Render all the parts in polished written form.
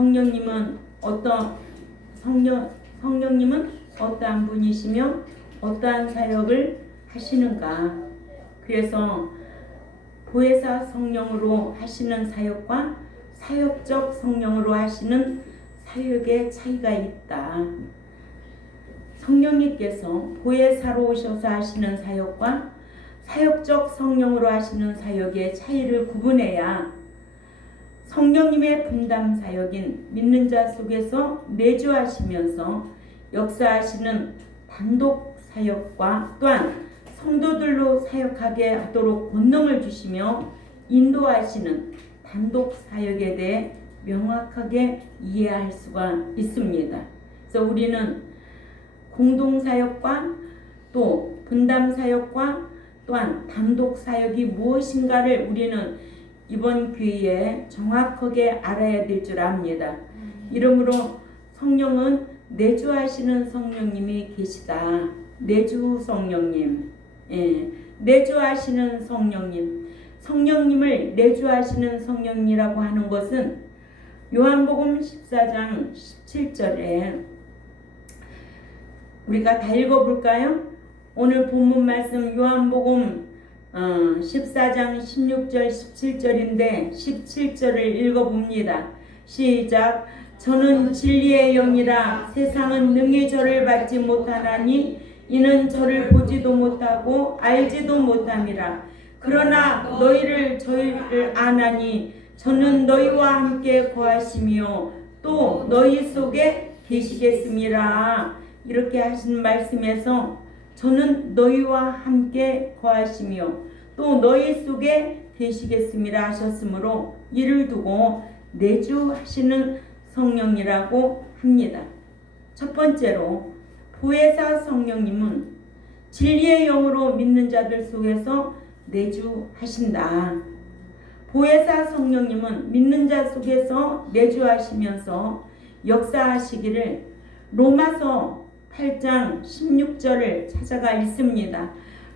성령님은 성령님은 어떠한 분이시며 어떠한 사역을 하시는가. 그래서 보혜사 성령으로 하시는 사역과 사역적 성령으로 하시는 사역의 차이가 있다. 성령님께서 보혜사로 오셔서 하시는 사역과 사역적 성령으로 하시는 사역의 차이를 구분해야 성령님의 분담 사역인 믿는 자 속에서 내주하시면서 역사하시는 단독 사역과 또한 성도들로 사역하게 하도록 권능을 주시며 인도하시는 단독 사역에 대해 명확하게 이해할 수가 있습니다. 그래서 우리는 공동 사역과 또 분담 사역과 또한 단독 사역이 무엇인가를 우리는 이번 기회에 정확하게 알아야 될 줄 압니다. 이러므로 성령은 내주하시는 성령님이 계시다. 내주 성령님, 내주하시는 성령님, 성령님을 내주하시는 성령이라고 하는 것은 요한복음 14장 17절에 우리가 다 읽어볼까요? 오늘 본문 말씀 요한복음 14장 16절 17절인데 17절을 읽어봅니다. 시작. 저는 진리의 영이라 세상은 능히 저를 받지 못하나니 이는 저를 보지도 못하고 알지도 못함이라. 그러나 저희를 아나니 저는 너희와 함께 거하시며 또 너희 속에 계시겠음이라. 이렇게 하신 말씀에서 저는 너희와 함께 거하시며 또 너희 속에 계시겠음이라 하셨으므로 이를 두고 내주하시는 성령이라고 합니다. 첫 번째로 보혜사 성령님은 진리의 영으로 믿는 자들 속에서 내주하신다. 보혜사 성령님은 믿는 자 속에서 내주하시면서 역사하시기를 로마서 8장 16절을 찾아가 있습니다.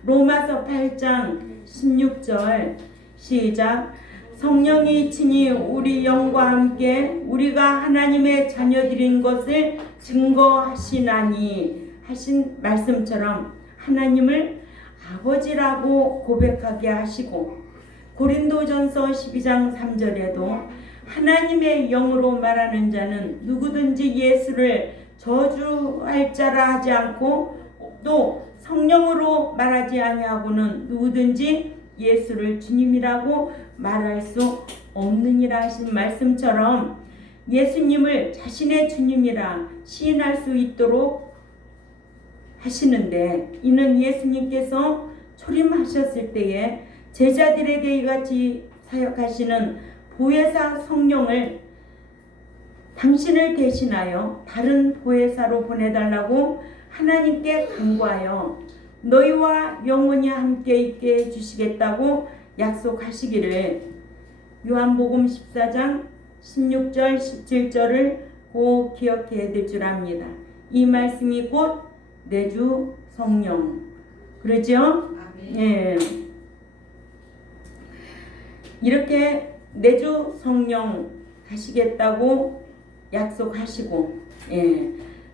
로마서 8장 16절 시작. 성령이 친히 우리 영과 함께 우리가 하나님의 자녀들인 것을 증거하시나니 하신 말씀처럼 하나님을 아버지라고 고백하게 하시고 고린도전서 12장 3절에도 하나님의 영으로 말하는 자는 누구든지 예수를 저주할 자라 하지 않고 또 성령으로 말하지 아니하고는 누구든지 예수를 주님이라고 말할 수 없느니라 하신 말씀처럼 예수님을 자신의 주님이라 시인할 수 있도록 하시는데 이는 예수님께서 초림하셨을 때에 제자들에게 이같이 사역하시는 보혜사 성령을 당신을 대신하여 다른 보혜사로 보내달라고 하나님께 간구하여 너희와 영원히 함께 있게 해주시겠다고 약속하시기를 요한복음 14장 16절 17절을 꼭 기억해야 될 줄 압니다. 이 말씀이 곧 내주 성령 그러죠? 예. 이렇게 내주 성령 하시겠다고 약속하시고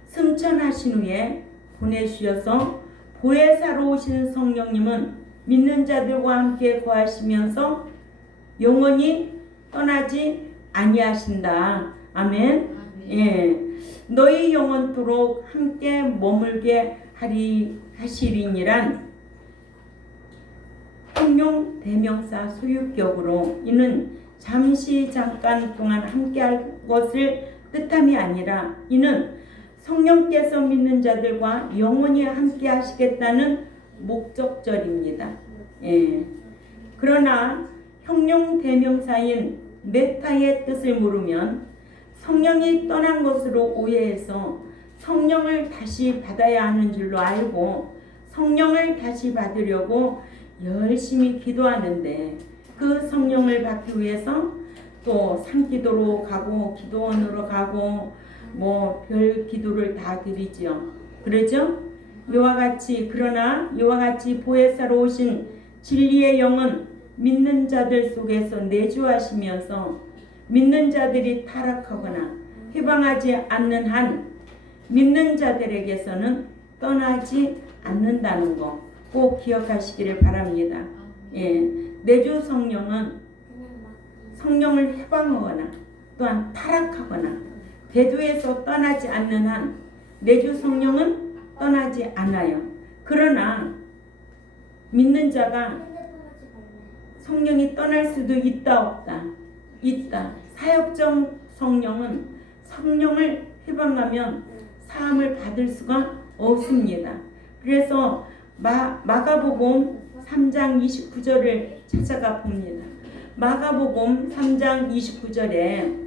승천하신 후에 보내주셔서 보혜사로 오신 성령님은 믿는 자들과 함께 거하시면서 영원히 떠나지 아니하신다. 아멘. 너희 영원토록 함께 머물게 하시리니란 통용 대명사 소유격으로 이는 잠시 잠깐 동안 함께할 것을 뜻함이 아니라 이는 성령께서 믿는 자들과 영원히 함께 하시겠다는 목적절입니다. 그러나 형용 대명사인 메타의 뜻을 모르면 성령이 떠난 것으로 오해해서 성령을 다시 받아야 하는 줄로 알고 성령을 다시 받으려고 열심히 기도하는데 그 성령을 받기 위해서 또 산기도로 가고 기도원으로 가고 별 기도를 다 드리죠. 그러죠? 그러나 이와 같이 보혜사로 오신 진리의 영은 믿는 자들 속에서 내주하시면서 믿는 자들이 타락하거나 해방하지 않는 한 믿는 자들에게서는 떠나지 않는다는 거 꼭 기억하시기를 바랍니다. 예, 내주 성령은 성령을 해방하거나 또한 타락하거나 배도에서 떠나지 않는 한 내주 성령은 떠나지 않아요. 그러나 믿는 자가 성령이 떠날 수도 있다 없다? 있다. 사역적 성령은 성령을 해방하면 사함을 받을 수가 없습니다. 그래서 마가복음 3장 29절을 찾아가 봅니다. 마가복음 3장 29절에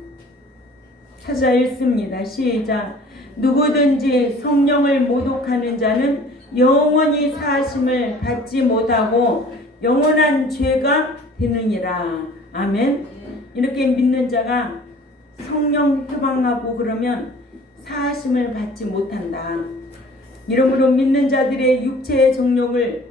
찾아 읽습니다. 시작. 누구든지 성령을 모독하는 자는 영원히 사하심을 받지 못하고 영원한 죄가 되느니라. 아멘. 이렇게 믿는 자가 성령 해방하고 그러면 사하심을 받지 못한다. 이러므로 믿는 자들의 육체의 정욕을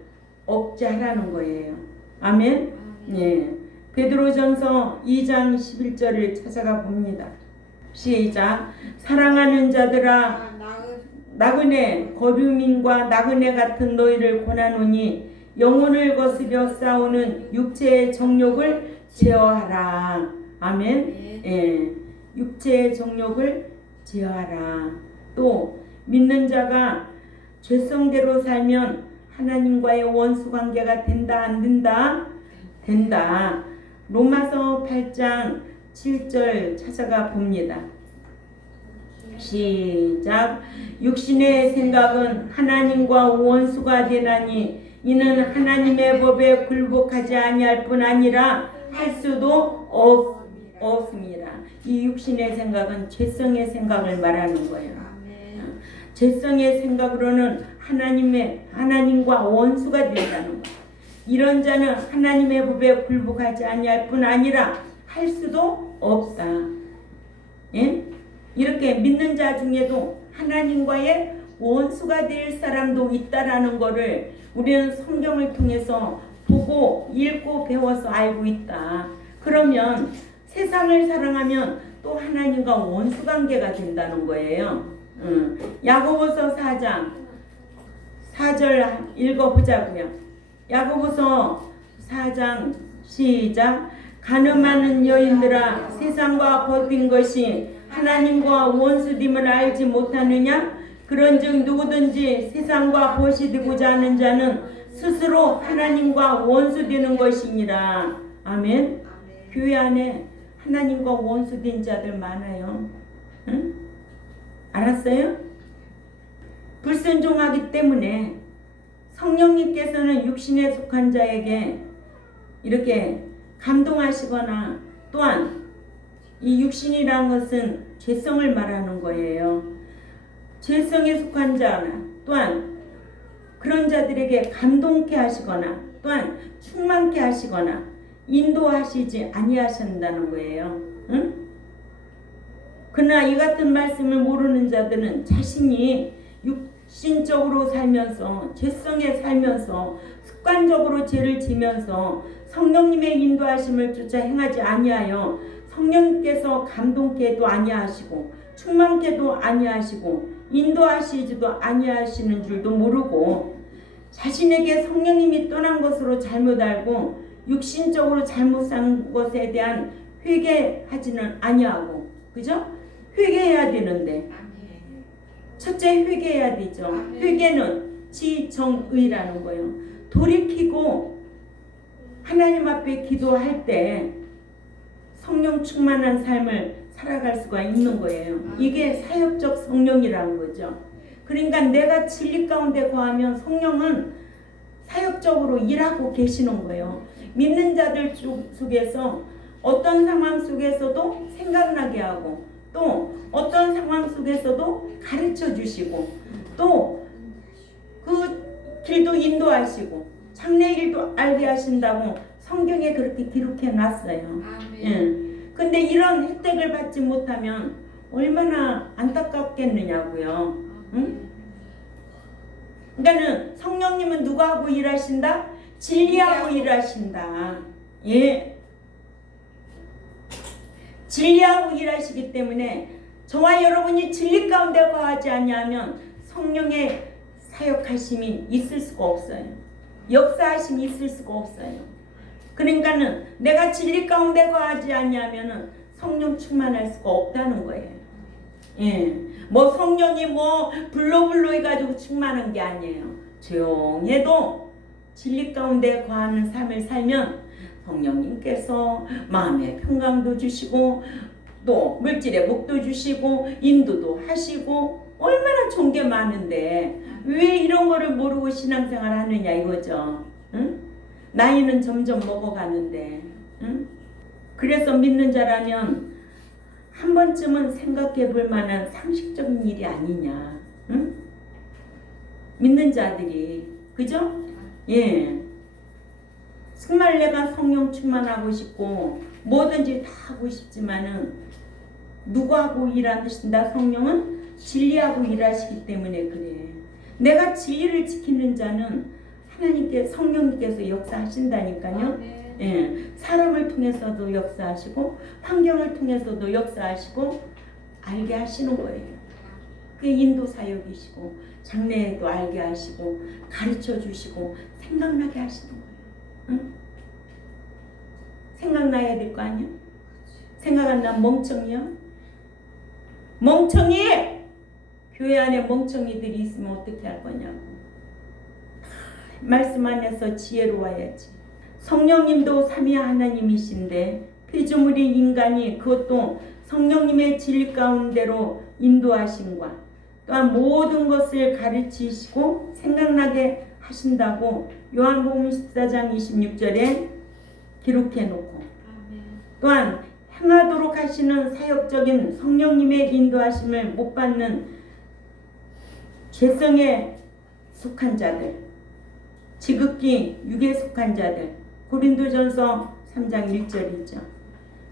억제하라는 거예요. 아멘. 예. 베드로전서 2장 11절을 찾아가 봅니다. 시작. 사랑하는 자들아 나그네 거류민과 나그네 같은 너희를 권하노니 영혼을 거스려 싸우는 육체의 정욕을 제어하라. 아멘. 예. 육체의 정욕을 제어하라. 또 믿는 자가 죄성대로 살면 하나님과의 원수 관계가 된다 안 된다? 된다. 로마서 8장 7절 찾아가 봅니다. 시작. 육신의 생각은 하나님과 원수가 되나니 이는 하나님의 법에 굴복하지 아니할 뿐 아니라 할 수도 없습니다. 이 육신의 생각은 죄성의 생각을 말하는 거예요. 죄성의 생각으로는 하나님과 원수가 된다는 것. 이런 자는 하나님의 법에 굴복하지 아니할 뿐 아니라 할 수도 없다. 예? 이렇게 믿는 자 중에도 하나님과의 원수가 될 사람도 있다라는 것을 우리는 성경을 통해서 보고 읽고 배워서 알고 있다. 그러면 세상을 사랑하면 또 하나님과 원수 관계가 된다는 거예요. 야고보서 4장 4절 읽어보자고요. 야고보서 4장 시작. 가늠하는 여인들아 세상과 벗긴 것이 하나님과 원수됨을 알지 못하느냐? 그런즉 누구든지 세상과 벗이 되고자 하는 자는 스스로 하나님과 원수되는 것이니라. 아멘. 교회 안에 하나님과 원수된 자들 많아요. 응? 알았어요? 불순종하기 때문에 성령님께서는 육신에 속한 자에게 이렇게 감동하시거나 또한 이 육신이라는 것은 죄성을 말하는 거예요. 죄성에 속한 자나 또한 그런 자들에게 감동케 하시거나 또한 충만케 하시거나 인도하시지 아니하신다는 거예요. 응? 그러나 이 같은 말씀을 모르는 자들은 자신이 육신적으로 살면서 죄성에 살면서 습관적으로 죄를 지면서 성령님의 인도하심을 쫓아 행하지 아니하여 성령님께서 감동케도 아니하시고 충만케도 아니하시고 인도하시지도 아니하시는 줄도 모르고 자신에게 성령님이 떠난 것으로 잘못 알고 육신적으로 잘못 산 것에 대한 회개하지는 아니하고, 그죠? 회개해야 되는데 첫째 회개해야 되죠. 회개는 지정의라는 거예요. 돌이키고 하나님 앞에 기도할 때 성령 충만한 삶을 살아갈 수가 있는 거예요. 이게 사역적 성령이라는 거죠. 그러니까 내가 진리 가운데 거하면 성령은 사역적으로 일하고 계시는 거예요. 믿는 자들 속에서 어떤 상황 속에서도 생각나게 하고 또 어떤 상황 속에서도 가르쳐 주시고 또 그 길도 인도하시고 장래 일도 알게 하신다고 성경에 그렇게 기록해 놨어요. 예. 근데 이런 혜택을 받지 못하면 얼마나 안타깝겠느냐고요. 응? 그러니까는 성령님은 누구하고 일하신다? 진리하고 일하신다. 예. 진리하고 일하시기 때문에 저와 여러분이 진리 가운데 거하지 아니하면 성령의 사역하심이 있을 수가 없어요. 역사하심이 있을 수가 없어요. 그러니까는 내가 진리 가운데 거하지 아니하면은 성령 충만할 수가 없다는 거예요. 예, 뭐 성령이 뭐 불로불로 해가지고 충만한 게 아니에요. 조용해도 진리 가운데 거하는 삶을 살면 성령님께서 마음의 평강도 주시고 또 물질의 복도 주시고 인도도 하시고 얼마나 좋은 게 많은데 왜 이런 거를 모르고 신앙생활 하느냐 이거죠. 응? 나이는 점점 먹어가는데 응? 그래서 믿는 자라면 한 번쯤은 생각해 볼 만한 상식적인 일이 아니냐. 응? 믿는 자들이 그죠? 예. 정말 내가 성령 충만하고 싶고 뭐든지 다 하고 싶지만은 누구하고 일하신다? 성령은 진리하고 일하시기 때문에 그래. 내가 진리를 지키는 자는 하나님께 성령님께서 역사하신다니까요. 예, 사람을 통해서도 역사하시고 환경을 통해서도 역사하시고 알게 하시는 거예요. 그게 인도 사역이시고 장래에도 알게 하시고 가르쳐 주시고 생각나게 하시는 거예요. 응? 생각나야 될 거 아니야? 생각 안 나면 멍청이야? 멍청이! 교회 안에 멍청이들이 있으면 어떻게 할 거냐고. 말씀 안에서 지혜로워야지. 성령님도 삼위 하나님이신데 피조물인 인간이 그것도 성령님의 진리 가운데로 인도하심과 또한 모든 것을 가르치시고 생각나게 하신다고 요한복음 14장 26절에 기록해 놓고 또한 행하도록 하시는 사역적인 성령님의 인도하심을 못 받는 죄성에 속한 자들, 지극히 육에 속한 자들, 고린도전서 3장 1절이죠.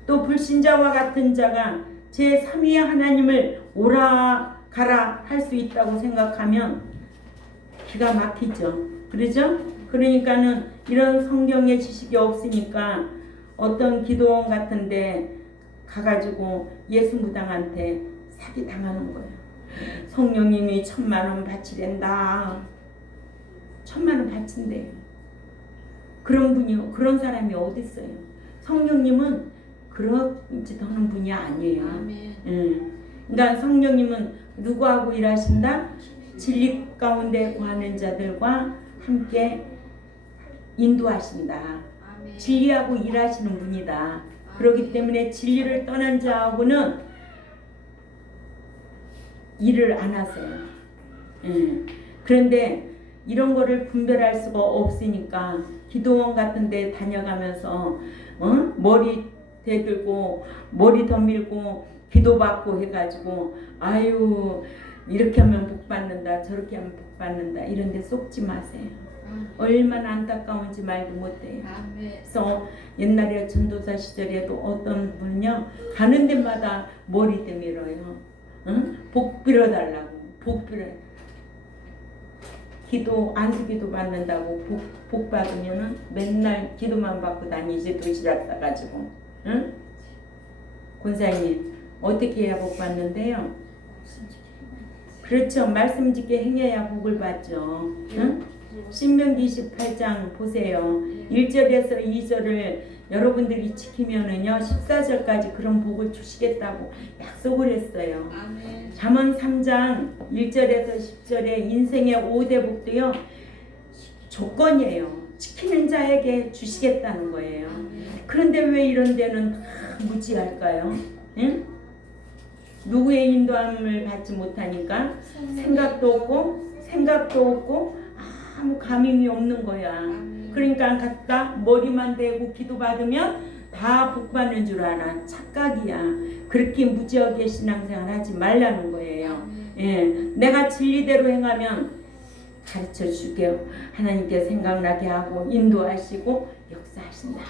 또 불신자와 같은 자가 제3위의 하나님을 오라 가라 할 수 있다고 생각하면 기가 막히죠. 그러죠? 그러니까는 이런 성경의 지식이 없으니까 어떤 기도원 같은데 가가지고 예수무당한테 사기 당하는 거예요. 성령님이 1000만원 바치랜다. 1000만원 바친대요. 그런 사람이 어디 있어요? 성령님은 그런 짓 하는 분이 아니에요. 그러니까 성령님은 누구하고 일하신다? 진리 가운데 거하는 자들과 함께 인도하신다. 진리하고 일하시는 분이다. 그렇기 때문에 진리를 떠난 자하고는 일을 안 하세요. 그런데 이런 거를 분별할 수가 없으니까 기도원 같은 데 다녀가면서 머리 대들고 머리 더 밀고 기도받고 해가지고 아유 이렇게 하면 복 받는다 저렇게 하면 복 받는다 이런 데 속지 마세요. 얼마나 안타까운지 말도 못해요. 그래서 옛날에 전도사 시절에도 어떤 분요 가는 데마다 머리 내밀어요. 복 빌어달라고 복 빌어. 기도 안수기도 받는다고 복 받으면은 맨날 기도만 받고 다니지 도시락 싸가지고. 응? 권사님 어떻게 해야 복 받는데요? 그렇죠. 말씀 짓게 행해야 복을 받죠. 응? 신명기 28장 보세요. 1절에서 2절을 여러분들이 지키면은요 14절까지 그런 복을 주시겠다고 약속을 했어요. 잠언 3장 1절에서 10절에 인생의 5대 복도요 조건이에요. 지키는 자에게 주시겠다는 거예요. 그런데 왜 이런 데는 다 무지할까요? 응? 누구의 인도함을 받지 못하니까 생각도 없고 아무 감흥이 없는 거야. 그러니까 갖다 머리만 대고 기도받으면 다 복받는 줄 알아. 착각이야. 그렇게 무지하게 신앙생활 하지 말라는 거예요. 예, 내가 진리대로 행하면 가르쳐 줄게요. 하나님께 생각나게 하고 인도하시고 역사하신다.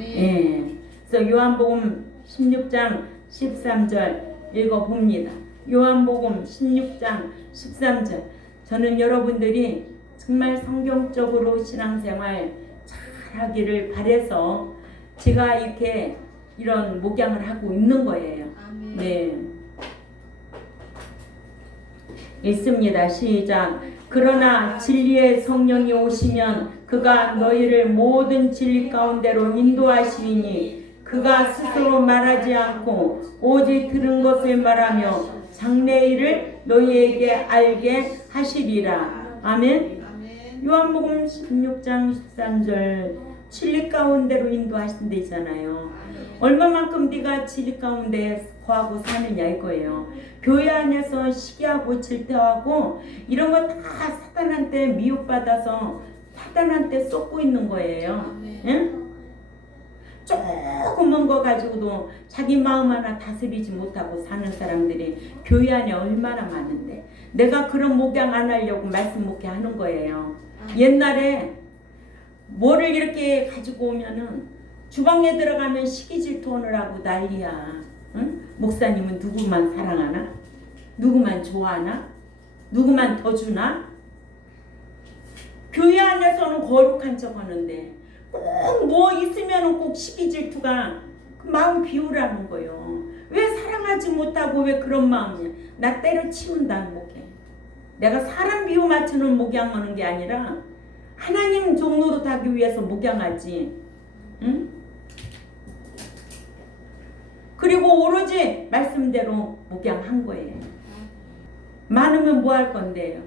예, 그래서 요한복음 16장 13절 읽어봅니다. 요한복음 16장 13절 저는 여러분들이 정말 성경적으로 신앙생활 잘하기를 바라서 제가 이렇게 이런 목양을 하고 있는 거예요. 아멘. 네. 있습니다. 시작. 그러나 진리의 성령이 오시면 그가 너희를 모든 진리 가운데로 인도하시니 그가 스스로 말하지 않고 오직 들은 것을 말하며 장래일을 너희에게 알게 하시리라. 아멘. 아멘. 요한복음 16장 13절 진리 가운데로 인도하신다 있잖아요. 얼마만큼 네가 진리 가운데 거하고 사느냐 이거예요. 교회 안에서 시기하고 질투하고 이런 거 다 사탄한테 미혹받아서 사탄한테 쏟고 있는 거예요. 응? 조그만 거 가지고도 자기 마음 하나 다스리지 못하고 사는 사람들이 교회 안에 얼마나 많은데 내가 그런 목양 안 하려고 말씀 목회 하는 거예요. 옛날에 뭐를 이렇게 가지고 오면은 주방에 들어가면 시기 질투를 하고 난리야. 응? 목사님은 누구만 사랑하나? 누구만 좋아하나? 누구만 더 주나? 교회 안에서는 거룩한 척 하는데 꼭 뭐 있으면 꼭 시기 질투가 그 마음 비우라는 거예요. 왜 사랑하지 못하고 왜 그런 마음이야? 나 때려치운다는 목회. 내가 사람 비유 맞추는 목양하는 게 아니라 하나님 종로로 타기 위해서 목양하지. 응? 그리고 오로지 말씀대로 목양한 거예요. 많으면 뭐 할 건데요?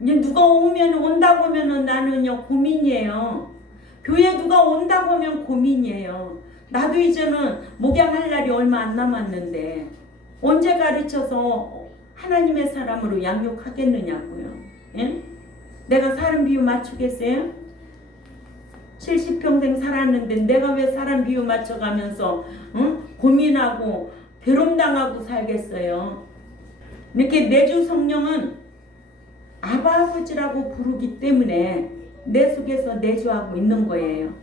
이제 누가 오면 온다고 하면은 나는요 고민이에요. 교회 누가 온다고 하면 고민이에요. 나도 이제는 목양할 날이 얼마 안 남았는데 언제 가르쳐서 하나님의 사람으로 양육하겠느냐고요. 예? 내가 사람 비유 맞추겠어요? 70평생 살았는데 내가 왜 사람 비유 맞춰가면서 고민하고 괴롭당하고 살겠어요. 이렇게 내주 성령은 아바 아버지라고 부르기 때문에 내 속에서 내주하고 있는 거예요.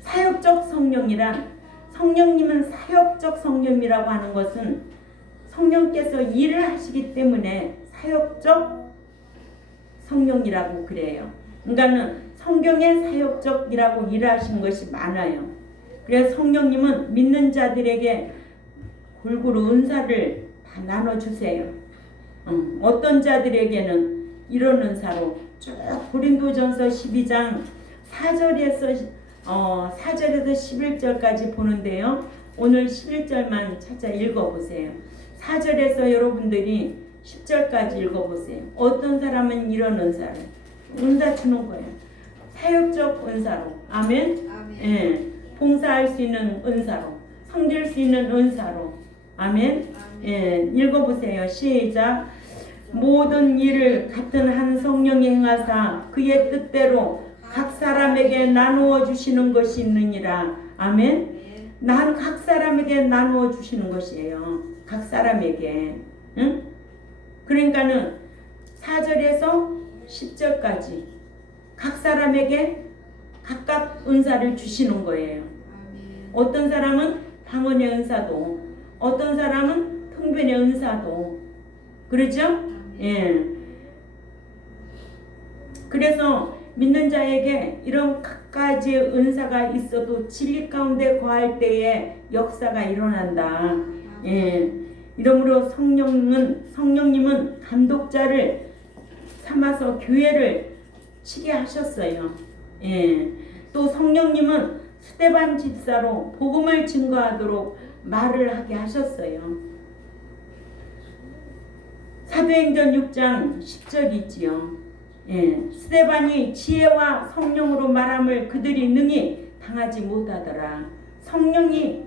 사역적 성령이란 성령님은 사역적 성령이라고 하는 것은 성령께서 일을 하시기 때문에 사역적 성령이라고 그래요. 그러니까는 성경에 사역적이라고 일하신 것이 많아요. 그래서 성령님은 믿는 자들에게 골고루 은사를 다 나눠주세요. 어떤 자들에게는 이런 은사로 쭉 고린도전서 12장 4절에서 11절까지 보는데요. 오늘 11절만 찾아 읽어보세요. 4절에서 여러분들이 10절까지 읽어보세요. 어떤 사람은 이런 은사를 은사 주는 거예요. 사역적 은사로. 아멘. 예. 봉사할 수 있는 은사로, 섬길 수 있는 은사로. 아멘. 예. 읽어보세요. 시작. 모든 일을 같은 한 성령이 행하사 그의 뜻대로 각 사람에게 나누어 주시는 것이 있느니라. 아멘. 난 각 사람에게 나누어 주시는 것이에요. 각 사람에게. 응? 그러니까는 4절에서 10절까지 각 사람에게 각각 은사를 주시는 거예요. 어떤 사람은 방언의 은사도, 어떤 사람은 통변의 은사도. 그렇죠? 예. 그래서 믿는 자에게 이런 각가지의 은사가 있어도 진리 가운데 거할 때에 역사가 일어난다. 예. 이러므로 성령님은 감독자를 삼아서 교회를 치게 하셨어요. 예. 또 성령님은 스데반 집사로 복음을 증거하도록 말을 하게 하셨어요. 사도행전 6장 10절 있지요. 예, 스데반이 지혜와 성령으로 말함을 그들이 능히 당하지 못하더라. 성령이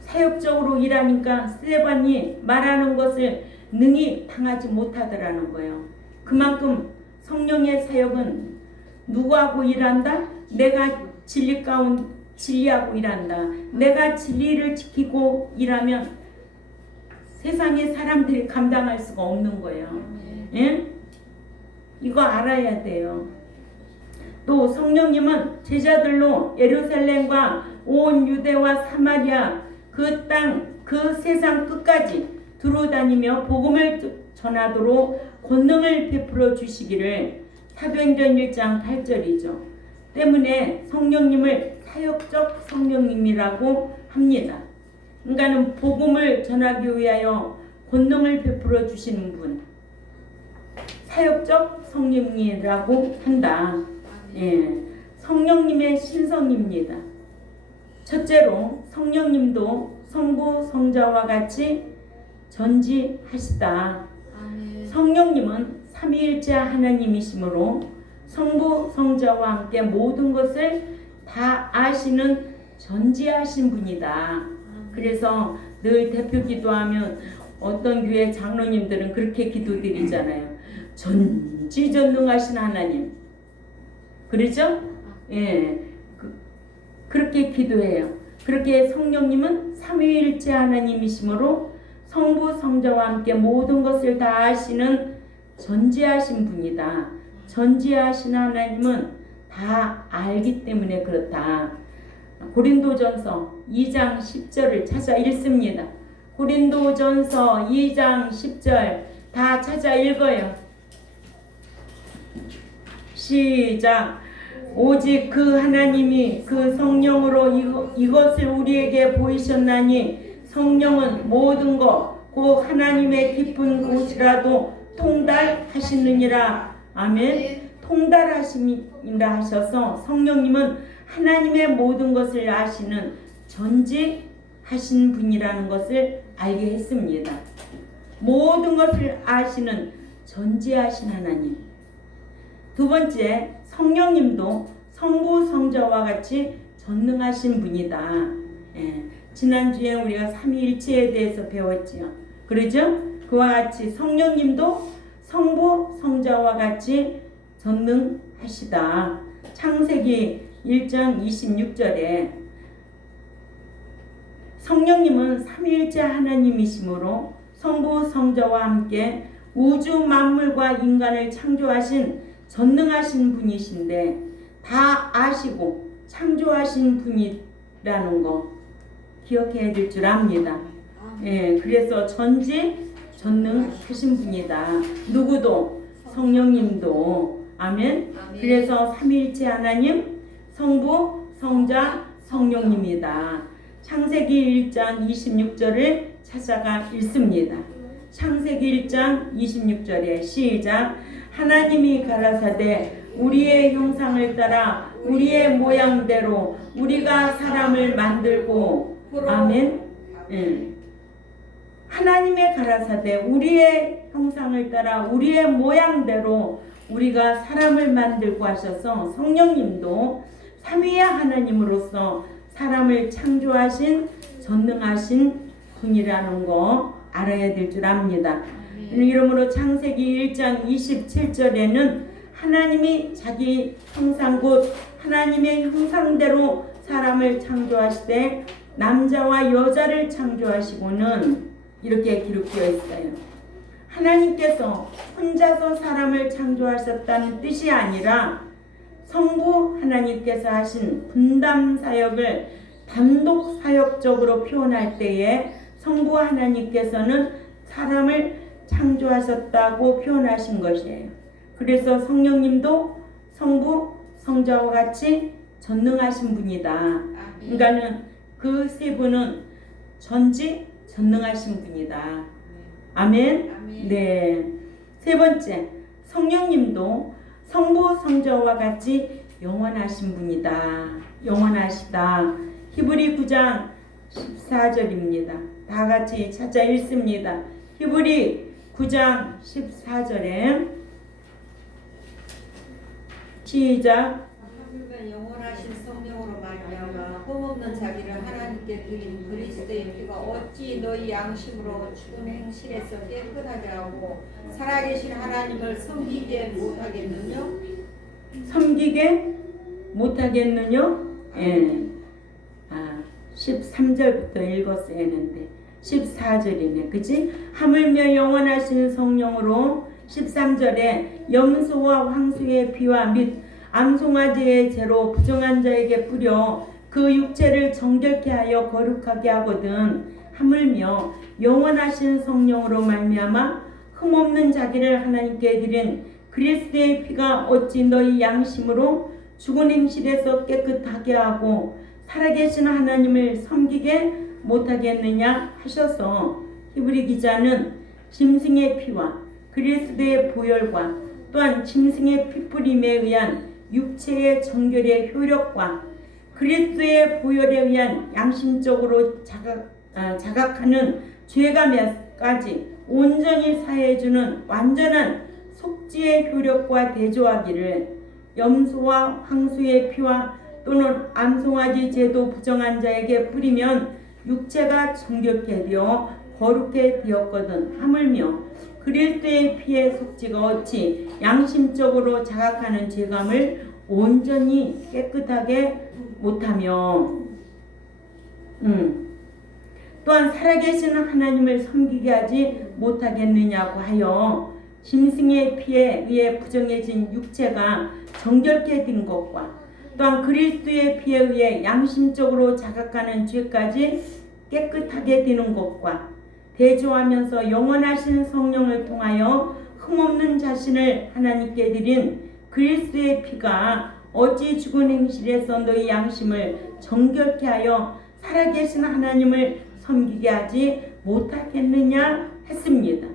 사역적으로 일하니까 스데반이 말하는 것을 능히 당하지 못하더라는 거예요. 그만큼 성령의 사역은 누구하고 일한다? 내가 진리 가운데 진리하고 일한다. 내가 진리를 지키고 일하면 세상의 사람들이 감당할 수가 없는 거예요. 예? 이거 알아야 돼요. 또 성령님은 제자들로 예루살렘과 온 유대와 사마리아 그 땅, 그 세상 끝까지 두루다니며 복음을 전하도록 권능을 베풀어 주시기를 사도행전 1장 8절이죠. 때문에 성령님을 사역적 성령님이라고 합니다. 그러니까는 복음을 전하기 위하여 권능을 베풀어 주시는 분, 사역적 성령이라고 한다. 예, 성령님의 신성입니다. 첫째로 성령님도 성부 성자와 같이 전지하시다. 성령님은 삼위일체 하나님이시므로 성부 성자와 함께 모든 것을 다 아시는 전지하신 분이다. 그래서 늘 대표 기도하면 어떤 교회 장로님들은 그렇게 기도드리잖아요. 전지전능하신 하나님. 그러죠? 예, 그렇게 기도해요. 그렇게 성령님은 삼위일체 하나님이시므로 성부 성자와 함께 모든 것을 다 아시는 전지하신 분이다. 전지하신 하나님은 다 알기 때문에 그렇다. 고린도전서 2장 10절을 찾아 읽습니다. 고린도전서 2장 10절 다 찾아 읽어요. 시작. 오직 그 하나님이 그 성령으로 이것을 우리에게 보이셨나니 성령은 모든 것 곧 하나님의 깊은 곳이라도 통달하시느니라. 아멘. 통달하심이라 하셔서 성령님은 하나님의 모든 것을 아시는 전지하신 분이라는 것을 알게 했습니다. 모든 것을 아시는 전지하신 하나님. 두 번째, 성령님도 성부 성자와 같이 전능하신 분이다. 예, 지난주에 우리가 삼위일체에 대해서 배웠지요. 그러죠? 그와 같이 성령님도 성부 성자와 같이 전능하시다. 창세기 1장 26절에 성령님은 삼위일체 하나님이시므로 성부 성자와 함께 우주 만물과 인간을 창조하신 전능하신 분이신데 다 아시고 창조하신 분이라는 거 기억해야 될 줄 압니다. 예, 그래서 전능하신 분이다. 누구도? 성령님도. 아멘. 그래서 삼위일체 하나님, 성부, 성자, 성령님이다. 창세기 1장 26절을 찾아가 읽습니다. 창세기 1장 26절에 시작. 하나님이 가라사대 우리의 형상을 따라 우리의 모양대로 우리가 사람을 만들고. 아멘. 예. 하나님의 가라사대 우리의 형상을 따라 우리의 모양대로 우리가 사람을 만들고 하셔서 성령님도 삼위의 하나님으로서 사람을 창조하신 전능하신 분이라는 거 알아야 될 줄 압니다. 이러므로 창세기 1장 27절에는 하나님이 자기 형상 곧 하나님의 형상대로 사람을 창조하시되 남자와 여자를 창조하시고는 이렇게 기록되어 있어요. 하나님께서 혼자서 사람을 창조하셨다는 뜻이 아니라 성부 하나님께서 하신 분담 사역을 단독 사역적으로 표현할 때에 성부 하나님께서는 사람을 창조하셨다고 표현하신 것이에요. 그래서 성령님도 성부 성자와 같이 전능하신 분이다. 그러니까는 그 세 분은 전능하신 분이다. 아멘. 네. 세 번째, 성령님도 성부 성자와 같이 영원하신 분이다. 영원하시다. 히브리 9장 14절입니다. 다 같이 찾아 읽습니다. 히브리 9장 14절에 시작. 영원하신 성령으로 말미암아 흠없는 자기를 하나님께 드린 그리스도의 피가 어찌 너희 양심으로 죽은 행실에서 깨끗하게 하고 살아계신 하나님을 섬기게 못하겠느냐? 섬기게 못하겠느냐? 예. 13절부터 읽었어야 했는데 14절이네. 그치? 하물며 영원하신 성령으로 13절에 염소와 황소의 피와 및 암송아지의 죄로 부정한 자에게 뿌려 그 육체를 정결케 하여 거룩하게 하거든. 하물며 영원하신 성령으로 말미암아 흠없는 자기를 하나님께 드린 그리스도의 피가 어찌 너희 양심으로 죽은 행실에서 깨끗하게 하고 살아계신 하나님을 섬기게 못하겠느냐 하셔서 히브리 기자는 짐승의 피와 그리스도의 보혈과 또한 짐승의 피뿌림에 의한 육체의 정결의 효력과 그리스도의 보혈에 의한 양심적으로 자각하는 죄감까지 온전히 사해주는 완전한 속죄의 효력과 대조하기를 염소와 황소의 피와 또는 암송아지 제도 부정한 자에게 뿌리면 육체가 정결케 되어 거룩해 되었거든 하물며 그리스도의 피의 속죄가 어찌 양심적으로 자각하는 죄감을 온전히 깨끗하게 못하며 또한 살아계신 하나님을 섬기게 하지 못하겠느냐고 하여 짐승의 피에 의해 부정해진 육체가 정결케 된 것과 또한 그리스도의 피에 의해 양심적으로 자각하는 죄까지 깨끗하게 되는 것과 대조하면서 영원하신 성령을 통하여 흠없는 자신을 하나님께 드린 그리스도의 피가 어찌 죽은 행실에서 너희 양심을 정결케 하여 살아계신 하나님을 섬기게 하지 못하겠느냐 했습니다.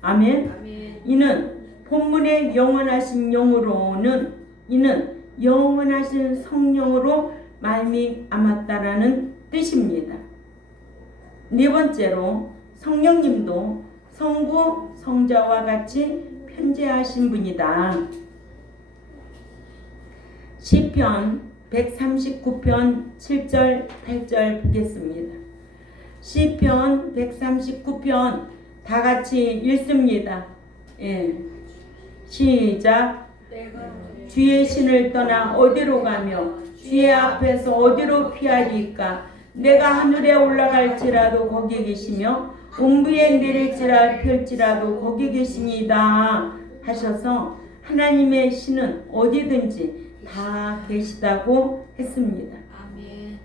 아멘. 이는 본문의 영원하신 영으로는 이는 영원하신 성령으로 말미암았다라는 뜻입니다. 네 번째로 성령님도 성부 성자와 같이 편재하신 분이다. 시편 139편 7절 8절 보겠습니다. 시편 139편 다 같이 읽습니다. 예. 시작. 주의 신을 떠나 어디로 가며 주의 앞에서 어디로 피하리까? 내가 하늘에 올라갈지라도 거기 계시며 음부에 내릴지라 펼지라도 거기 계시니이다 하셔서 하나님의 신은 어디든지 다 계시다고 했습니다. 아멘.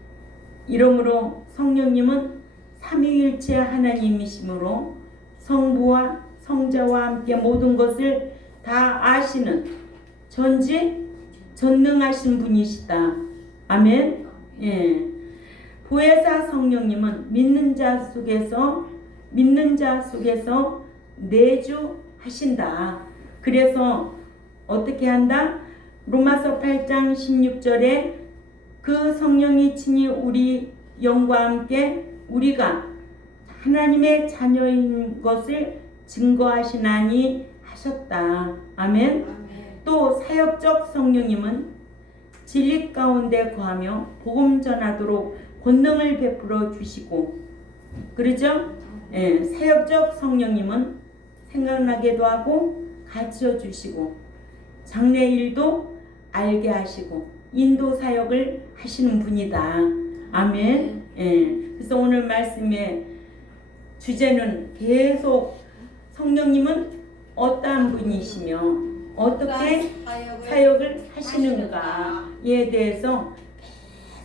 이러므로 성령님은 삼위일체 하나님이시므로 성부와 성자와 함께 모든 것을 다 아시는 전능하신 분이시다. 아멘. 예. 보혜사 성령님은 믿는 자 속에서 내주하신다. 그래서 어떻게 한다? 로마서 8장 16절에 그 성령이 친히 우리 영과 함께 우리가 하나님의 자녀인 것을 증거하시나니 하셨다. 아멘. 또 사역적 성령님은 진리 가운데 거하며 복음 전하도록 권능을 베풀어 주시고, 그러죠? 예, 사역적 성령님은 생각나게도 하고 가르쳐 주시고 장래 일도 알게 하시고 인도 사역을 하시는 분이다. 아멘. 예. 그래서 오늘 말씀의 주제는 계속 성령님은 어떠한 분이시며 어떻게 사역을 하시는가에 대해서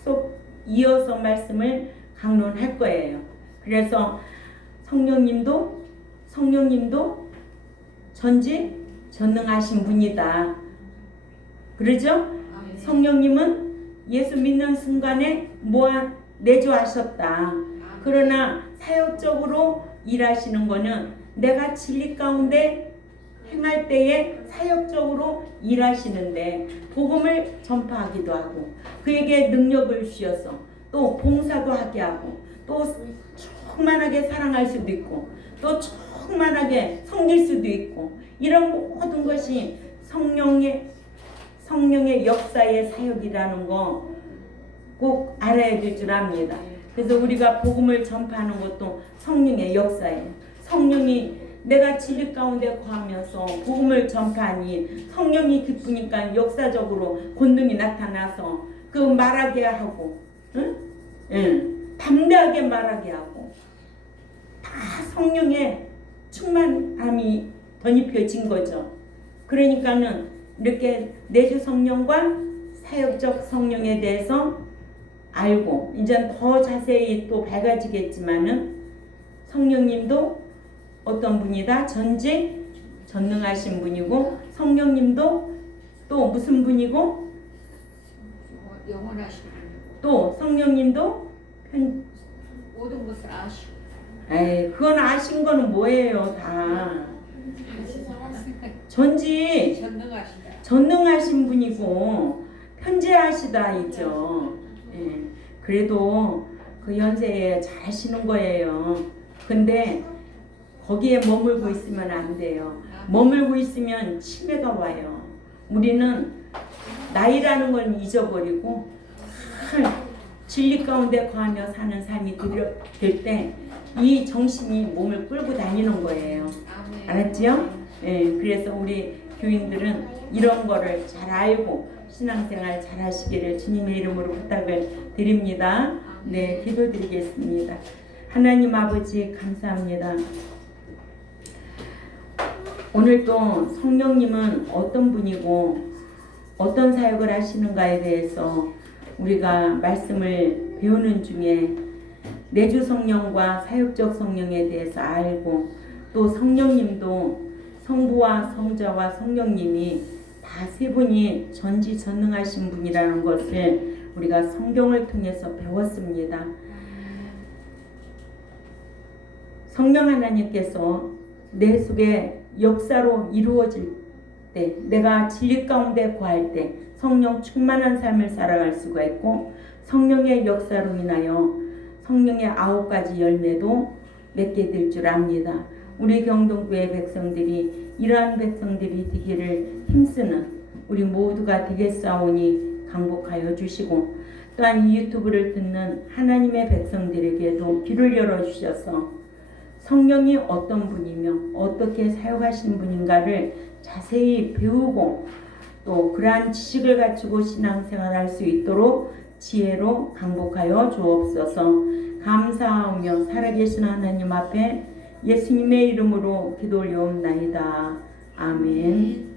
계속 이어서 말씀을 강론할 거예요. 그래서 성령님도 전능하신 분이다. 그러죠? 성령님은 예수 믿는 순간에 내주하셨다. 그러나 사역적으로 일하시는 거는 내가 진리 가운데 행할 때에 사역적으로 일하시는데 복음을 전파하기도 하고 그에게 능력을 주셔서 또 봉사도 하게 하고 또 충만하게 사랑할 수도 있고 또 충만하게 섬길 수도 있고 이런 모든 것이 성령의 역사의 사역이라는 거 꼭 알아야 될 줄 압니다. 그래서 우리가 복음을 전파하는 것도 성령의 역사예요. 성령이 내가 진리 가운데 거하면서 복음을 전파하니 성령이 기쁘니까 역사적으로 권능이 나타나서 그 말하게 하고, 응? 응. 담대하게 말하게 하고 다 성령의 충만함이 덧입혀진 거죠. 그러니까는 이렇게 내주 성령과 사역적 성령에 대해서 알고 이제 더 자세히 또 밝아지겠지만은 성령님도 어떤 분이다? 전능하신 분이고 성령님도 또 무슨 분이고? 영원하신 분이고 또 성령님도 모든 것을 아시고 에이, 그건 아신 거는 뭐예요? 다 전능하신 분이고 편재하시다 있죠. 예, 그래도 그 연세에 잘 하시는 거예요. 근데 거기에 머물고 있으면 안 돼요. 머물고 있으면 치매가 와요. 우리는 나이라는 걸 잊어버리고 진리 가운데 거하며 사는 삶이 될 때 이 정신이 몸을 끌고 다니는 거예요. 알았지요? 예, 그래서 우리 교인들은 이런 거를 잘 알고 신앙생활 잘 하시기를 주님의 이름으로 부탁을 드립니다. 네, 기도드리겠습니다. 하나님 아버지 감사합니다. 오늘 또 성령님은 어떤 분이고 어떤 사역을 하시는가에 대해서 우리가 말씀을 배우는 중에 내주 성령과 사역적 성령에 대해서 알고 또 성령님도 성부와 성자와 성령님이 다 세 분이 전지전능하신 분이라는 것을 우리가 성경을 통해서 배웠습니다. 성령 하나님께서 내 속에 역사로 이루어질 때, 내가 진리 가운데 거할 때 성령 충만한 삶을 살아갈 수가 있고, 성령의 역사로 인하여 성령의 9가지 열매도 맺게 될 줄 압니다. 우리 경동교회 백성들이 이러한 백성들이 되기를 힘쓰는 우리 모두가 되겠사오니 강복하여 주시고, 또한 이 유튜브를 듣는 하나님의 백성들에게도 귀를 열어주셔서 성령이 어떤 분이며 어떻게 사역하신 분인가를 자세히 배우고 또 그러한 지식을 갖추고 신앙생활할 수 있도록 지혜로 강복하여 주옵소서. 감사하며 살아계신 하나님 앞에 예수님의 이름으로 기도 올려옵나이다. 아멘.